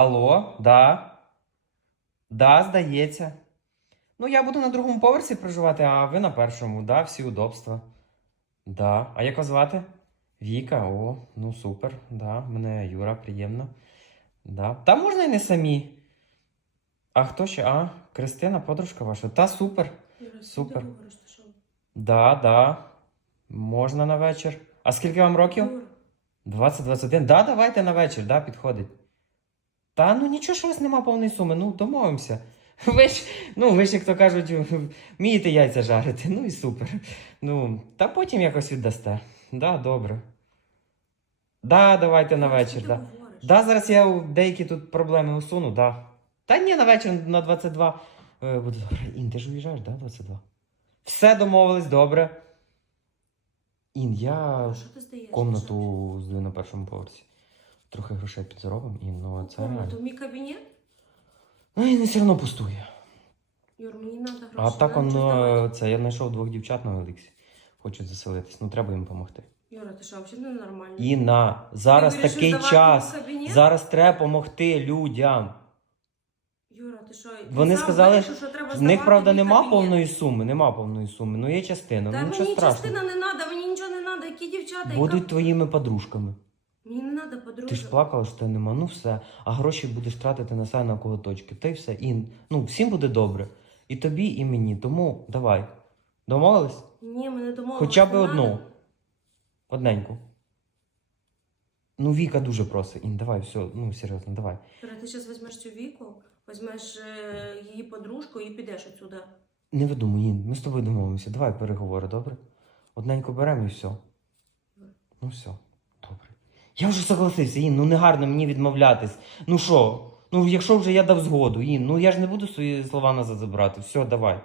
Алло, да. Да, здається. Ну, я буду на другому поверсі проживати, а ви на першому, да, всі удобства. Да. А як вас звати? Віка, о, ну супер, да. Мене Юра, приємно. Да. Та можна і не самі. А хто ще? А, Кристина, подружка ваша. Та супер. Юра, Супер. Да, да. Можна на вечір. А скільки вам років? 20-21. Да, давайте на вечір, да, підходить. Та ну нічого, що у вас нема повної суми, ну домовимося. Ви ж, ну, ви ж, як то кажуть, вмієте яйця жарити, ну і супер. Ну, та потім якось віддасте. Да, добре. Да, давайте на вечір, да. Да, зараз я деякі тут проблеми усуну, да. Та ні, на вечір на 22. Е, буде добре. Ін, ти ж уїжджаєш, да, 22? Все домовились, добре. Ін, я комнату здаю на першому поверсі. Трохи грошей підзаробимо, і ну це. Комнату, мій кабінет? Ну і не все одно пустує. Юр, мені треба гроші. А так щось давай. е, це я знайшов двох дівчат на Еліксі. Хочуть заселитись. Ну треба їм допомогти. Юра, ти що, взагалі ненормально? Інна, зараз Ти вирішив такий час. кабінет? Зараз треба допомогти людям. Юра, ти що? ти Вони сам сказали, вирішив, що треба В них, здавати правда, мій нема кабінет? повної суми, нема повної суми, ну є частина. Та ну нічого мені страшного. частина не треба, мені нічого не треба. Які дівчата? Будуть яка... твоїми подружками. Треба подружок. Ти ж плакала, що тебе нема. Ну все. А гроші будеш тратити на себе на коготочки. Та й все. І, ну, всім буде добре. І тобі, і мені. Тому давай. Домовились? Ні, ми не домовилися. Хоча б одну. Одненьку. Ну, Віка дуже просить. Ін, давай, все, ну серйозно, давай. Ти зараз візьмеш цю віку, візьмеш е, її подружку і підеш отсюди. Не видумуй, Ін, ми з тобою домовимося. Давай переговори, добре? Одненьку беремо і все. Ну все. Я вже согласився, Ін, ну не гарно мені відмовлятись. Ну що? Ну, якщо вже я дав згоду, Ін, ну я ж не буду свої слова назад забирати. Все, давай.